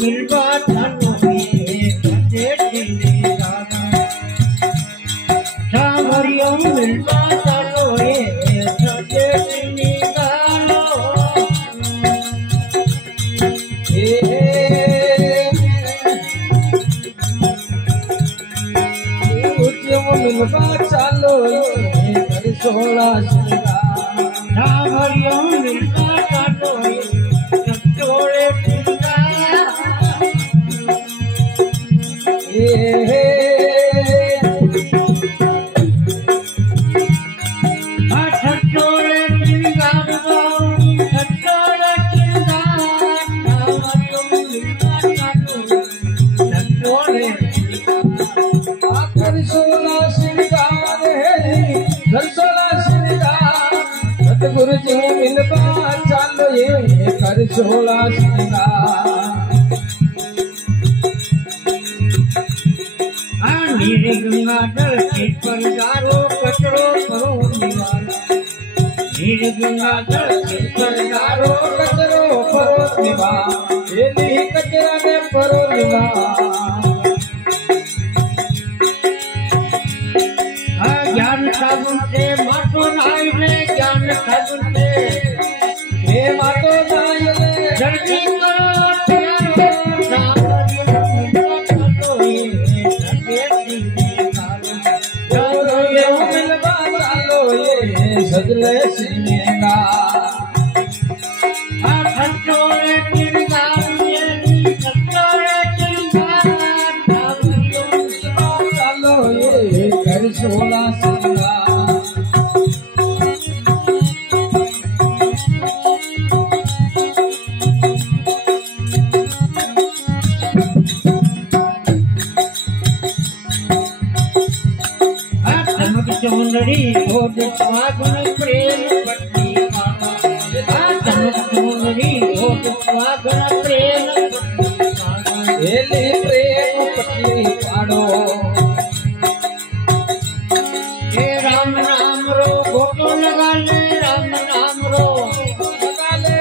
मिलवा चालो सावरियों मिलवा चालो मिलवा चालो कर सोला सावरियों मिलवा चालो जोड़े सतगुरु जी मिलवा चालो ये कर सोला नीरे गंगा जल के पंजारो कचरो करो निवाला नीरे गंगा जल के पंजारो कचरो करो निवाला ये कचरा ने करो निवाला ज्ञान साबुन से मातो नाई रे ज्ञान साबुन से हे मातो नाई रे जल्दी करो प्यारो सावरियों मिलवा चालो ये सजले सिनेगा खटोरे चिंगा चालो ये कर सोला चौंदड़ी घोट स्वागन प्रेम पट्टी चौंदड़ी घोट स्वागन प्रेम हेले प्रेम पट्टी पाड़ो हे राम नाम रो घोटो लगा ले राम नाम रो लगा ले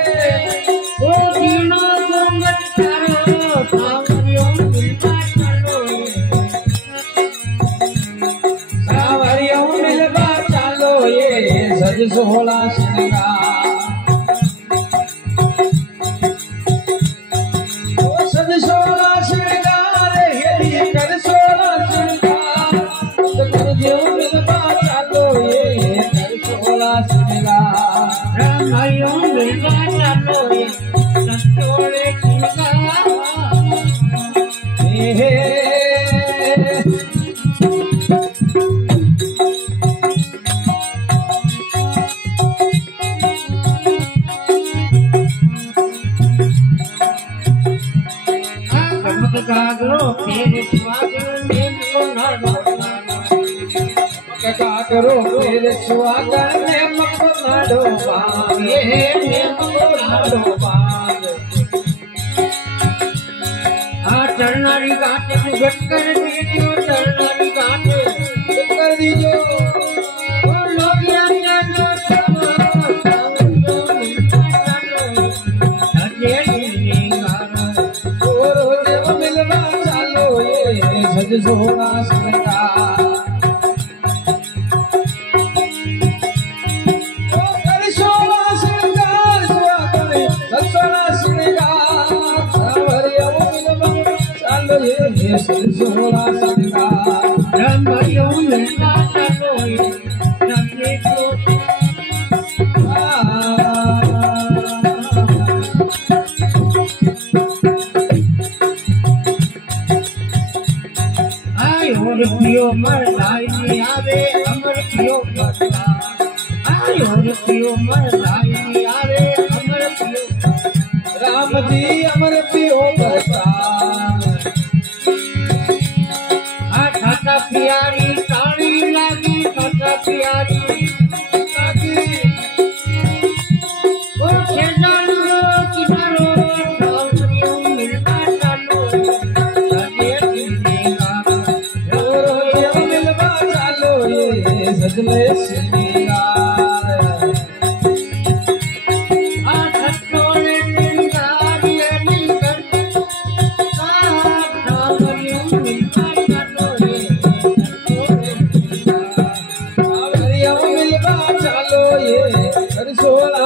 ओ दीनो गुरमत तारो सावरियों मिलवा चालो सावरियों मिलवा चालो ये सज सोला श्रृंगार कर सोला श्रृंगार सतगुरु मिलवा चालो ये कर सोला श्रृंगार रामायण मिलवा चालो ये संतोड़े कागरो तेरे स्वागन में कागरो तेरे स्वागन में मखनाडो पागे मखनाडो पाग चरनारी घाट गट कर दीजियो चरनारी घाट गट कर दीजियो सज सोला श्रृंगार कर सोला श्रृंगार सोला श्रृंगार सावरियों मिलवा चालो ये सज सोला श्रृंगार रामायण मिलवा चालो ये नंदे को और पियो मरदाई आवे अमर पियो मरदाई और पियो मरदाई आवे अमर पियो राम जी अमर पियो मरदाई ठाटा प्यारी ताड़ी लागी ठाटा प्यारी लागी ओ छेजानो किनारो सावरियों बोले श्रृंगार चालो ये सोला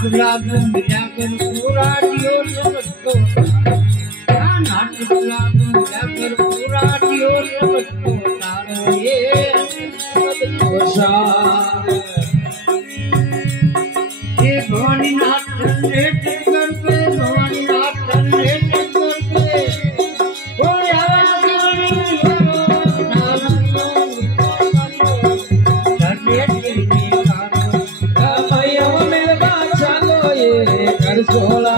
गुलाब मिला कर पूरा दियो सबको नाट गुलाब मिला कर पूरा दियो सबको तारो ये भवानी नाथ करके भवानी नाथ करके सोला